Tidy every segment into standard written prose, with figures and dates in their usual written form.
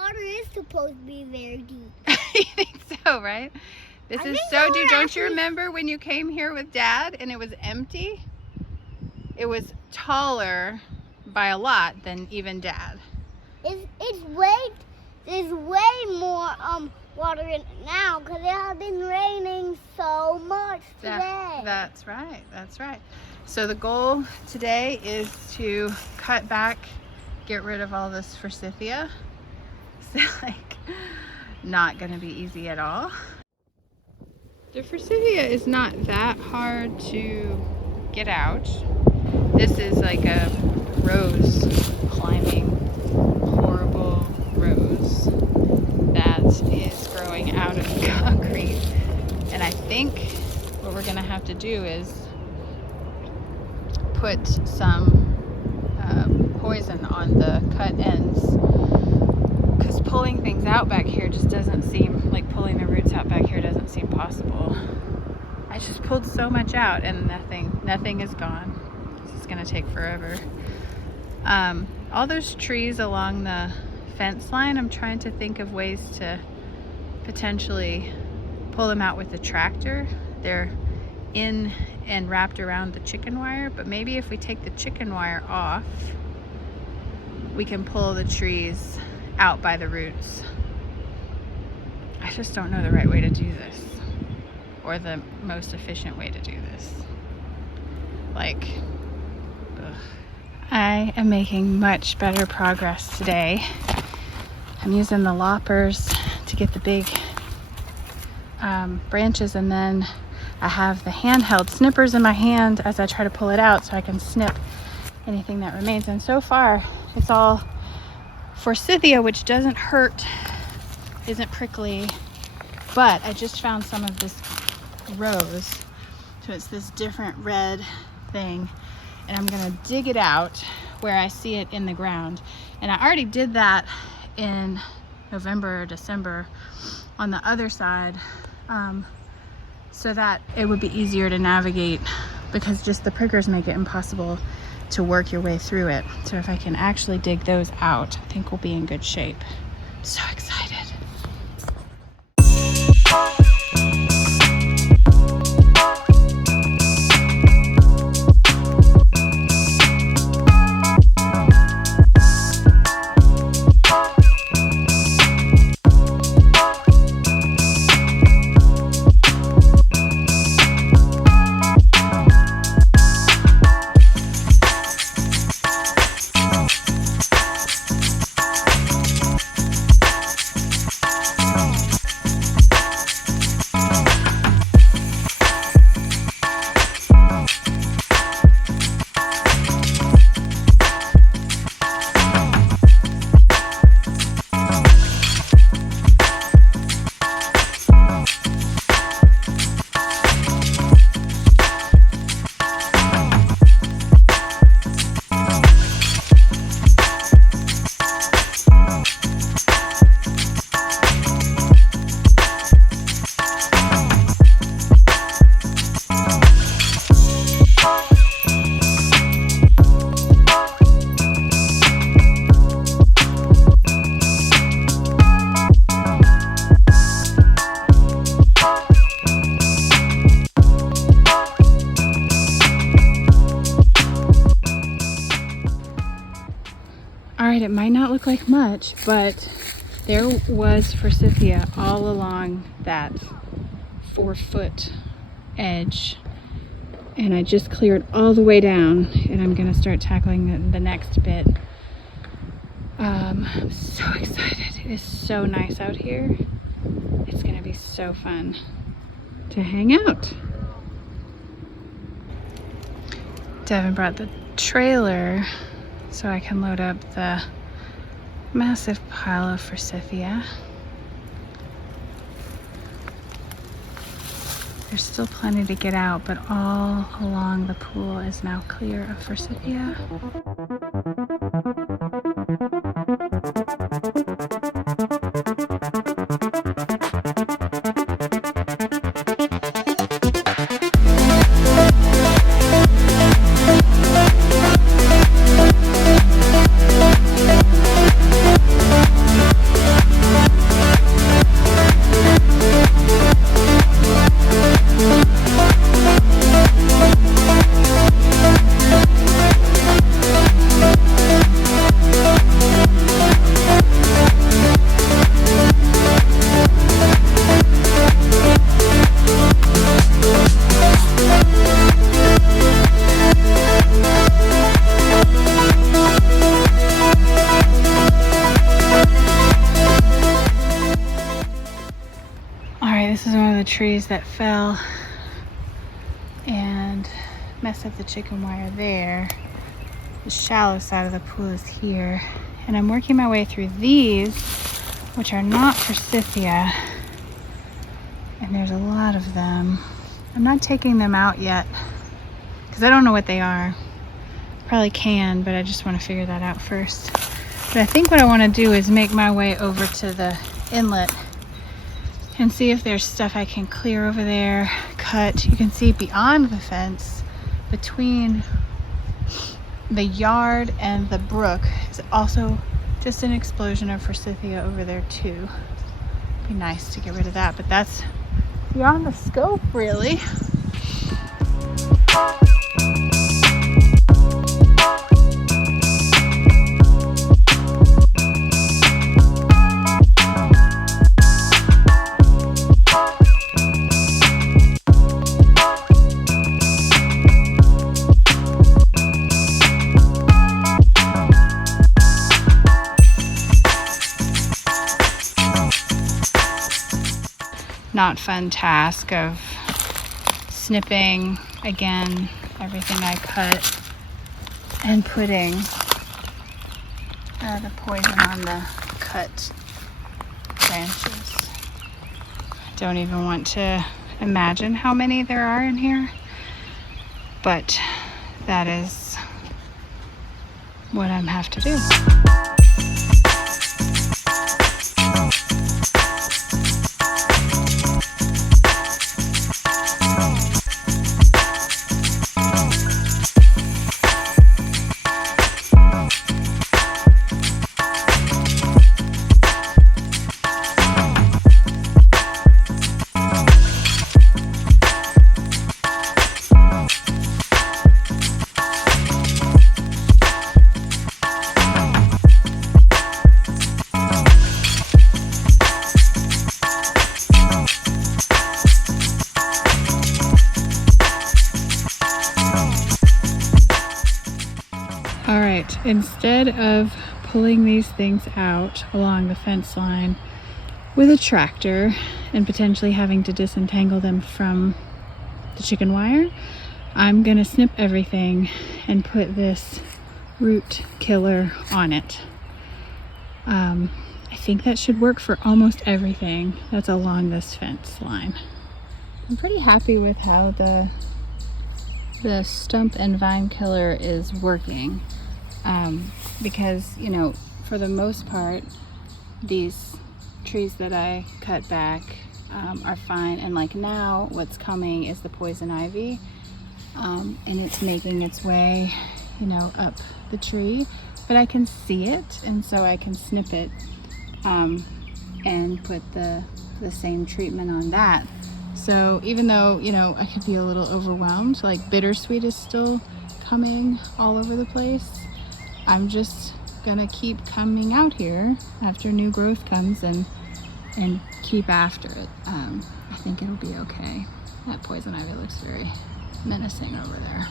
water is supposed to be very deep. You think so, right? This is so deep. Don't you remember when you came here with Dad and it was empty? It was taller by a lot than even Dad. There's way more water in it now because it has been raining so much today. That's right. That's right. So the goal today is to cut back, get rid of all this forsythia. It's like not going to be easy at all. The forsythia is not that hard to get out. This is like a rose climbing, horrible rose that is growing out of concrete. And I think what we're gonna have to do is put some poison on the cut ends, because pulling things out back here just doesn't seem like pulling the roots out back here doesn't seem possible. I just pulled so much out and nothing is gone. This is gonna take forever. All those trees along the fence line, I'm trying to think of ways to potentially pull them out with the tractor. They're in and wrapped around the chicken wire, but maybe if we take the chicken wire off, we can pull the trees out by the roots. I just don't know the right way to do this, or the most efficient way to do this. Like, ugh. I am making much better progress today. I'm using the loppers to get the big branches, and then I have the handheld snippers in my hand as I try to pull it out so I can snip anything that remains. And so far it's all forsythia, which doesn't hurt, isn't prickly, but I just found some of this rose. So it's this different red thing, and I'm gonna dig it out where I see it in the ground. And I already did that in November or December on the other side, so that it would be easier to navigate, because just the prickers make it impossible to work your way through it. So if I can actually dig those out, I think we'll be in good shape. I'm so excited. Alright, it might not look like much, but there was forsythia all along that 4-foot edge, and I just cleared all the way down, and I'm gonna start tackling the next bit. I'm so excited. It is so nice out here. It's gonna be so fun to hang out. Devin brought the trailer so I can load up the massive pile of forsythia. There's still plenty to get out, but all along the pool is now clear of forsythia. trees that fell and messed up the chicken wire there. The shallow side of the pool is here. And I'm working my way through these, which are not forsythia. And there's a lot of them. I'm not taking them out yet because I don't know what they are. Probably can, but I just want to figure that out first. But I think what I want to do is make my way over to the inlet and see if there's stuff I can clear over there, cut. You can see beyond the fence, between the yard and the brook, is also just an explosion of forsythia over there too. Be nice to get rid of that, but that's beyond the scope really. Not fun task of snipping again everything I cut and putting the poison on the cut branches. I don't even want to imagine how many there are in here, but that is what I'm have to do. Alright, instead of pulling these things out along the fence line with a tractor and potentially having to disentangle them from the chicken wire, I'm gonna snip everything and put this root killer on it. I think that should work for almost everything that's along this fence line. I'm pretty happy with how the stump and vine killer is working, because, you know, for the most part, these trees that I cut back are fine, and like now what's coming is the poison ivy, and it's making its way, you know, up the tree, but I can see it, and so I can snip it and put the same treatment on that. So even though, you know, I could be a little overwhelmed, like bittersweet is still coming all over the place, I'm just gonna keep coming out here after new growth comes and keep after it. I think it'll be okay. That poison ivy looks very menacing over there.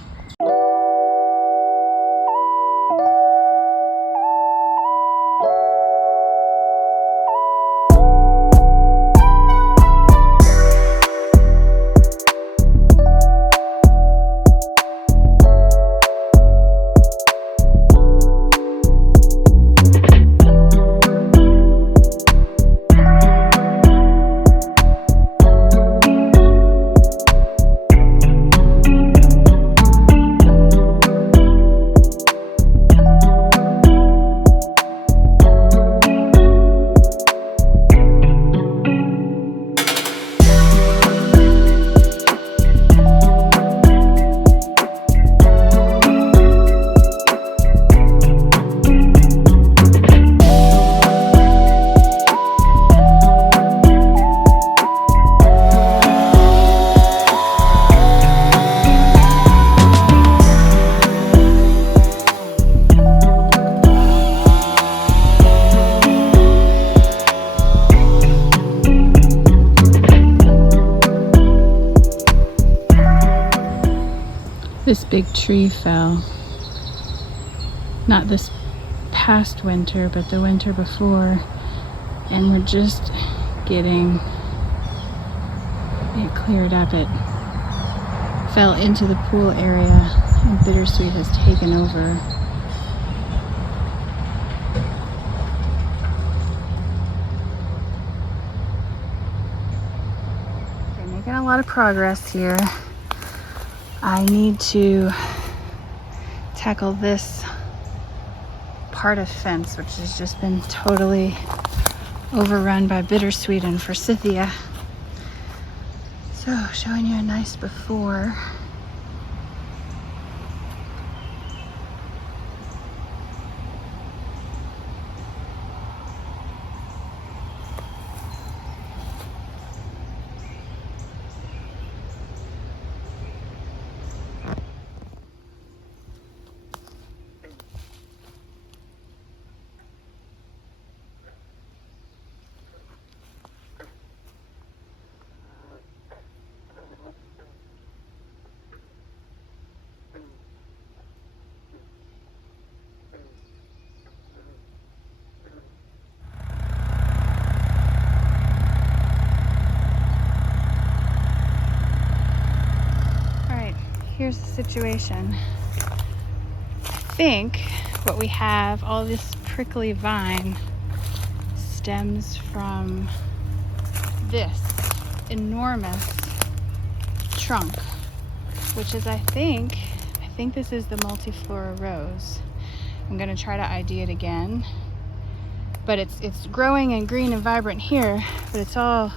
This big tree fell, not this past winter, but the winter before, and we're just getting It cleared up. It fell into the pool area, and bittersweet has taken over. Okay, making a lot of progress here. I need to tackle this part of fence, which has just been totally overrun by bittersweet and forsythia. So, showing you a nice before. Here's the situation. I think what we have, all this prickly vine, stems from this enormous trunk, which is, I think this is the multiflora rose. I'm gonna try to ID it again, but it's growing and green and vibrant here, but it's all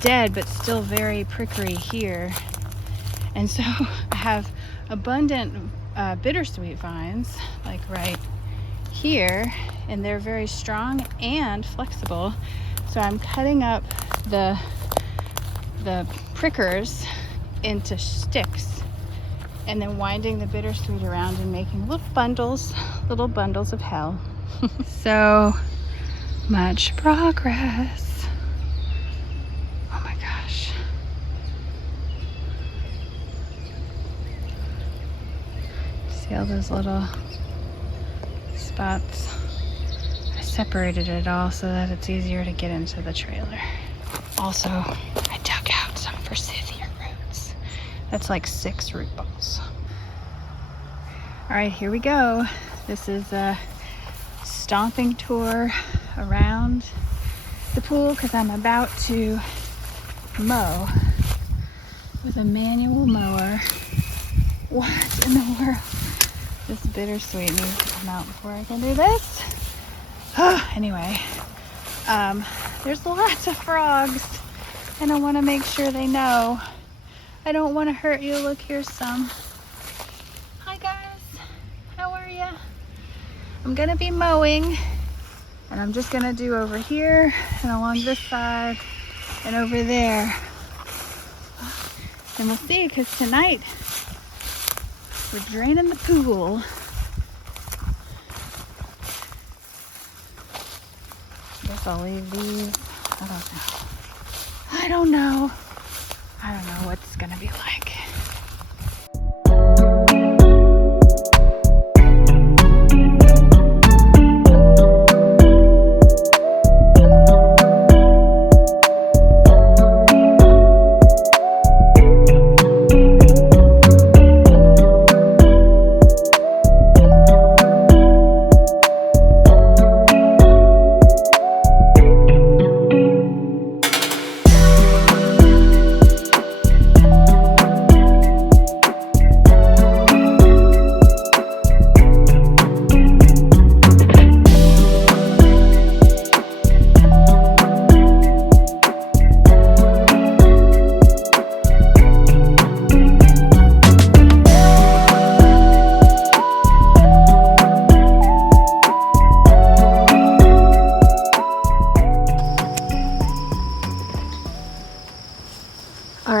dead but still very prickly here. And so I have abundant bittersweet vines, like right here, and they're very strong and flexible. So I'm cutting up the prickers into sticks and then winding the bittersweet around and making little bundles of hell. So much progress. Oh my gosh. See all those little spots? I separated it all so that it's easier to get into the trailer. Also, I dug out some forsythia roots. That's like 6 root balls. All right, here we go. This is a stomping tour around the pool because I'm about to mow with a manual mower. What in the world? This bittersweet needs to come out before I can do this. Anyway, there's lots of frogs and I want to make sure they know. I don't want to hurt you. Look, here's some. Hi guys, how are you? I'm gonna be mowing and I'm just gonna do over here and along this side and over there. And we'll see, because tonight we're draining the pool. Guess I'll leave these. I don't know what it's gonna be like.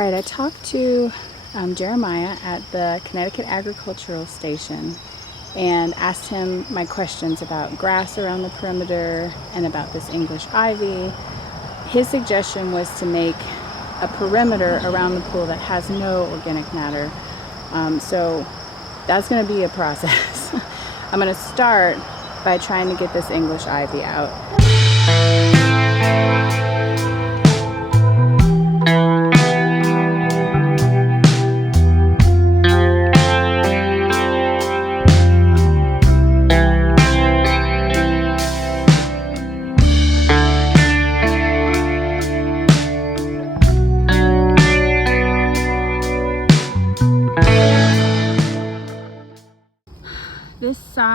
I talked to Jeremiah at the Connecticut Agricultural Station and asked him my questions about grass around the perimeter and about this English ivy. His suggestion was to make a perimeter around the pool that has no organic matter. So that's going to be a process. I'm going to start by trying to get this English ivy out.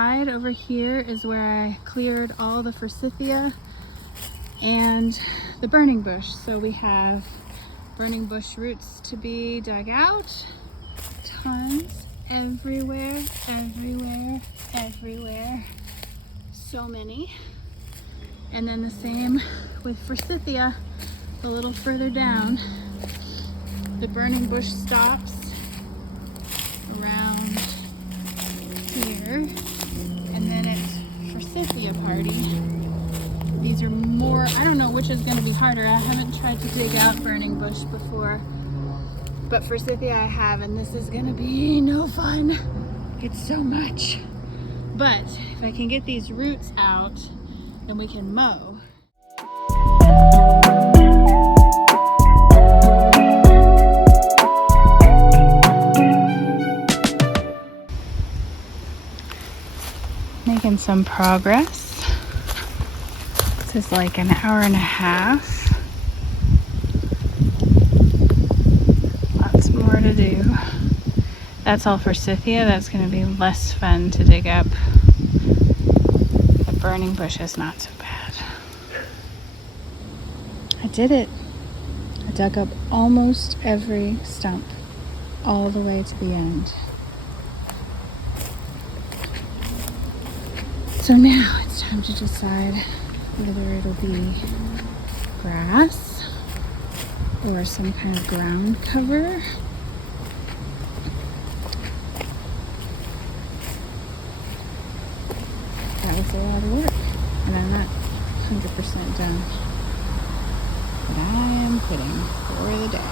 side over here is where I cleared all the forsythia and the burning bush. So we have burning bush roots to be dug out. Tons everywhere, everywhere, everywhere. So many. And then the same with forsythia a little further down. The burning bush stops around here, and then it's forsythia party. These are more, I don't know which is going to be harder. I haven't tried to dig out burning bush before, but forsythia I have, and this is going to be no fun. It's so much. But if I can get these roots out, then we can mow. Making some progress. This is like an hour and a half. Lots more to do. That's all forsythia. That's going to be less fun to dig up. The burning bush is not so bad. I did it. I dug up almost every stump all the way to the end. So now it's time to decide whether it'll be grass or some kind of ground cover. That was a lot of work, and I'm not 100% done. But I am quitting for the day.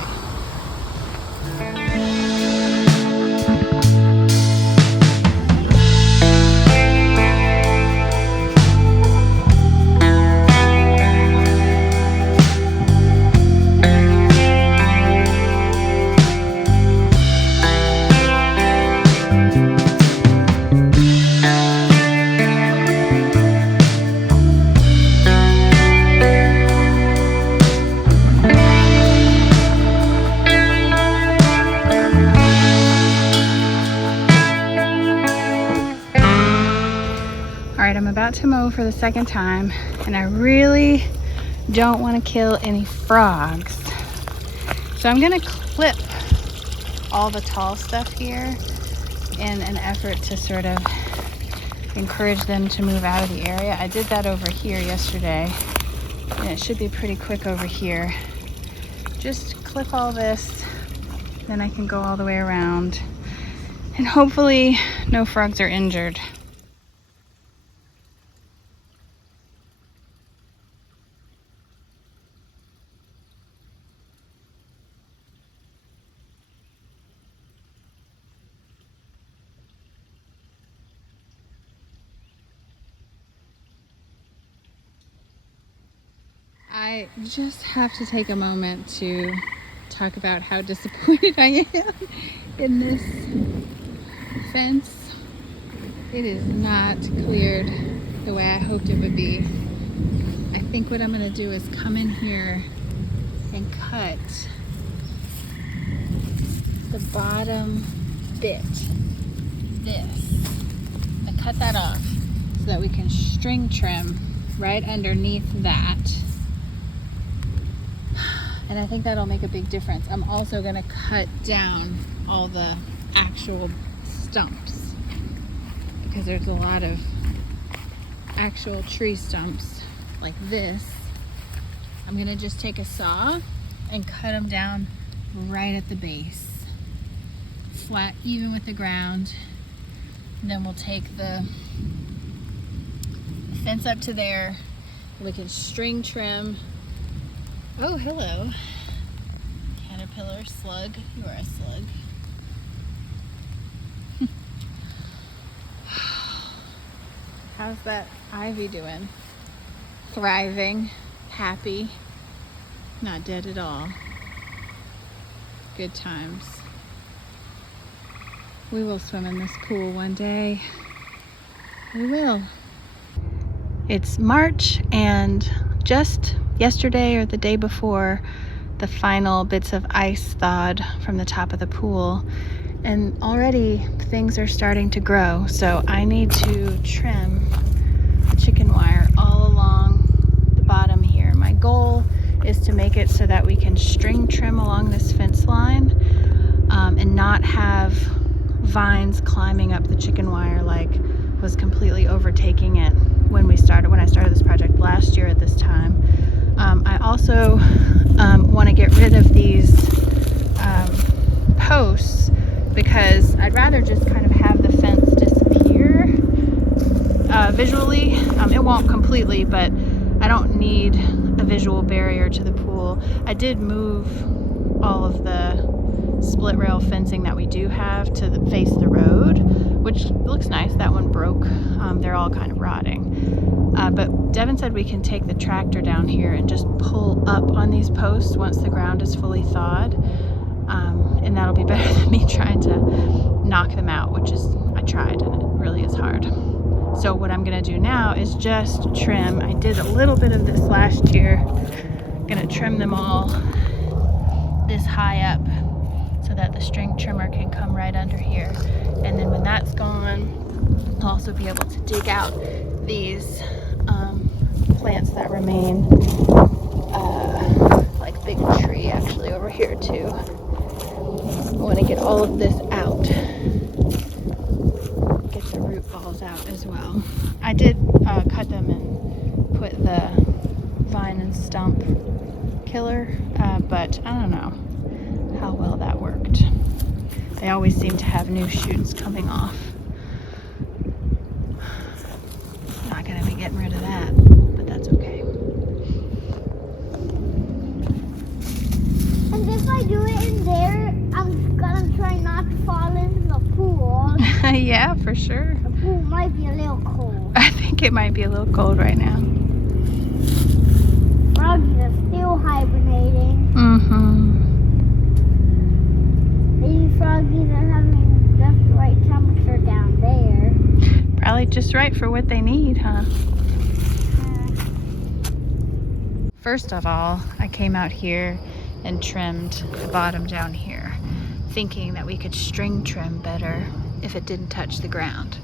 I'm about to mow for the second time, and I really don't want to kill any frogs. So I'm going to clip all the tall stuff here in an effort to sort of encourage them to move out of the area. I did that over here yesterday, and it should be pretty quick over here. Just clip all this, then I can go all the way around, and hopefully no frogs are injured. I just have to take a moment to talk about how disappointed I am in this fence. It is not cleared the way I hoped it would be. I think what I'm going to do is come in here and cut the bottom bit, this. I cut that off so that we can string trim right underneath that. And I think that'll make a big difference. I'm also gonna cut down all the actual stumps because there's a lot of actual tree stumps like this. I'm gonna just take a saw and cut them down right at the base, flat, even with the ground. And then we'll take the fence up to there. We can string trim. Oh, hello. Caterpillar, slug. You are a slug. How's that ivy doing? Thriving, happy, not dead at all. Good times. We will swim in this pool one day. We will. It's March, and just yesterday or the day before, the final bits of ice thawed from the top of the pool, And already things are starting to grow, so I need to trim the chicken wire all along the bottom here. My goal is to make it so that we can string trim along this fence line and not have vines climbing up the chicken wire like was completely overtaking it when I started this project last year at this time. I also want to get rid of these posts because I'd rather just kind of have the fence disappear visually. It won't completely, but I don't need a visual barrier to the pool. I did move all of the split rail fencing that we do have to face the road, which looks nice. That one broke. They're all kind of rotting. But Devin said we can take the tractor down here and just pull up on these posts once the ground is fully thawed. And that'll be better than me trying to knock them out, which is, I tried and it really is hard. So what I'm gonna do now is just trim. I did a little bit of this last year. I'm gonna trim them all this high up so that the string trimmer can come right under here. And then when that's gone, I'll also be able to dig out these plants that remain, like big tree actually over here too. I want to get all of this out, get the root balls out as well. I did cut them and put the vine and stump killer, but I don't know how well that worked. They always seem to have new shoots coming off. Not gonna be getting rid of that, but that's okay. And if I do it in there, I'm gonna try not to fall into the pool. Yeah, for sure. The pool might be a little cold. I think it might be a little cold right now. Froggies are still hibernating. Maybe froggies are having just the right temperature down there. Probably just right for what they need, huh? First of all, I came out here and trimmed the bottom down here, thinking that we could string trim better if it didn't touch the ground.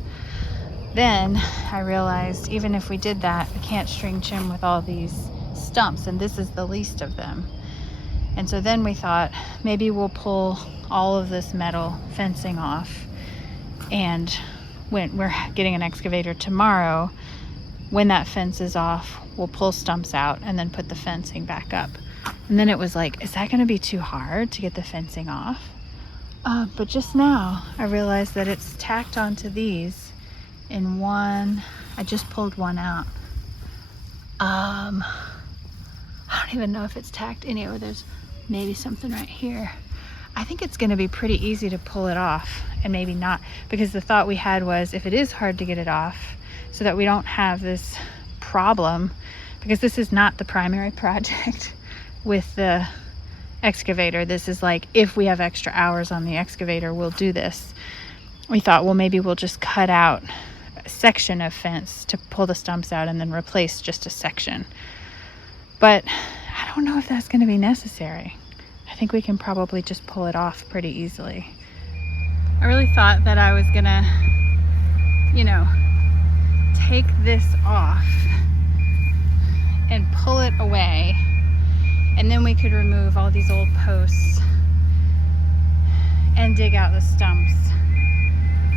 Then I realized even if we did that, we can't string trim with all these stumps, and this is the least of them. And so then we thought maybe we'll pull all of this metal fencing off, and when we're getting an excavator tomorrow, when that fence is off, we'll pull stumps out and then put the fencing back up. And then it was like, is that going to be too hard to get the fencing off? But just now I realized that it's tacked onto these in one. I just pulled one out. I don't even know if it's tacked anywhere. There's maybe something right here. I think it's going to be pretty easy to pull it off, and maybe not, because the thought we had was if it is hard to get it off, so that we don't have this problem, because this is not the primary project with the excavator. This is like, if we have extra hours on the excavator, we'll do this. We thought, well, maybe we'll just cut out a section of fence to pull the stumps out and then replace just a section. But I don't know if that's going to be necessary. I think we can probably just pull it off pretty easily. I really thought that I was gonna, take this off and pull it away, and then we could remove all these old posts and dig out the stumps.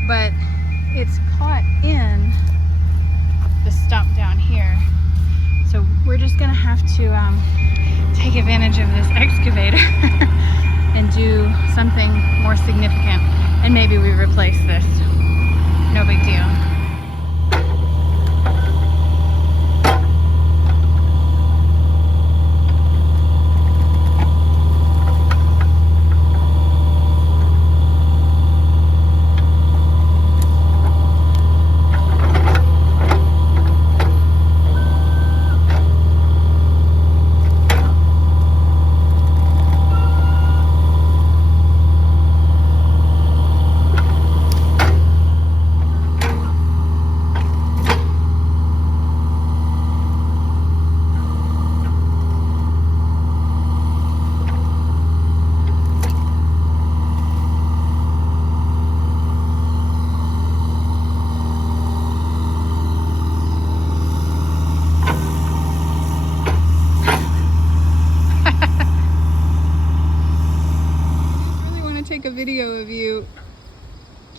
But it's caught in the stump down here. So we're just gonna have to take advantage of this excavator and do something more significant, and maybe we replace this. No big deal.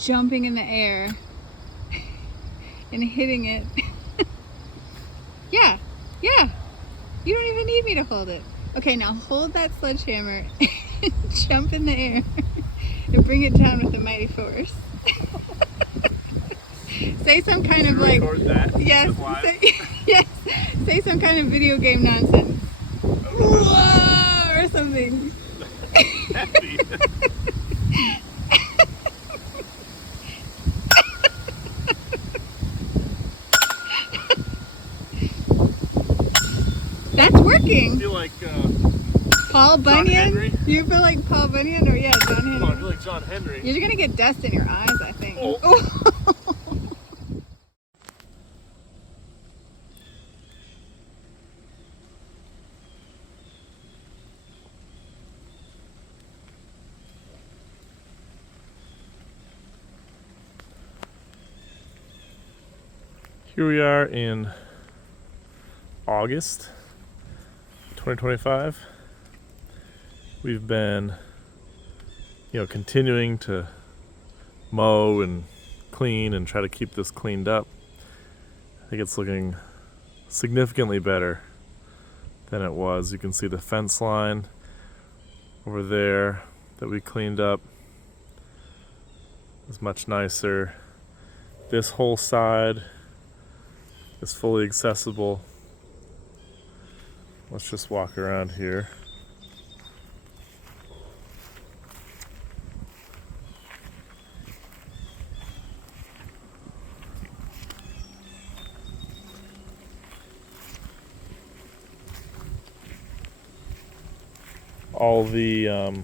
jumping in the air and hitting it. Yeah, yeah. You don't even need me to hold it. Okay, now hold that sledgehammer and jump in the air and bring it down with a mighty force. Say some kind of like, yes, yes, say some kind of video game nonsense. Whoa, or something. That's working. I feel like Paul Bunyan? Henry? You feel like Paul Bunyan or yeah, John Henry? Oh, I feel like John Henry. You're gonna get dust in your eyes, I think. Oh. Here we are in August 2025. We've been, continuing to mow and clean and try to keep this cleaned up. I think it's looking significantly better than it was. You can see the fence line over there that we cleaned up is much nicer. This whole side is fully accessible. Let's just walk around here. All the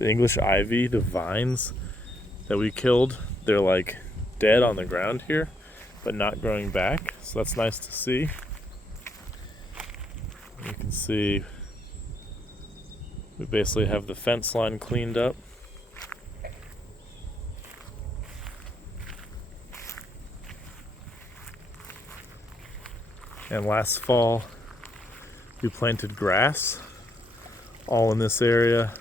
English ivy, the vines that we killed, they're like dead on the ground here, but not growing back, so that's nice to see. You can see we basically have the fence line cleaned up. And last fall we planted grass all in this area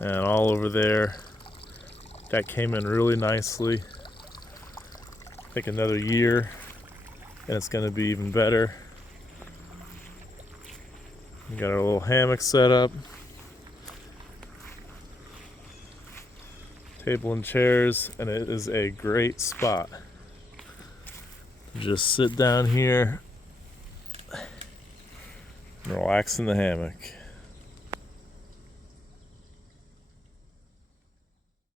and all over there. That came in really nicely. I think another year and it's going to be even better. We got our little hammock set up, table and chairs, and it is a great spot. Just sit down here and relax in the hammock.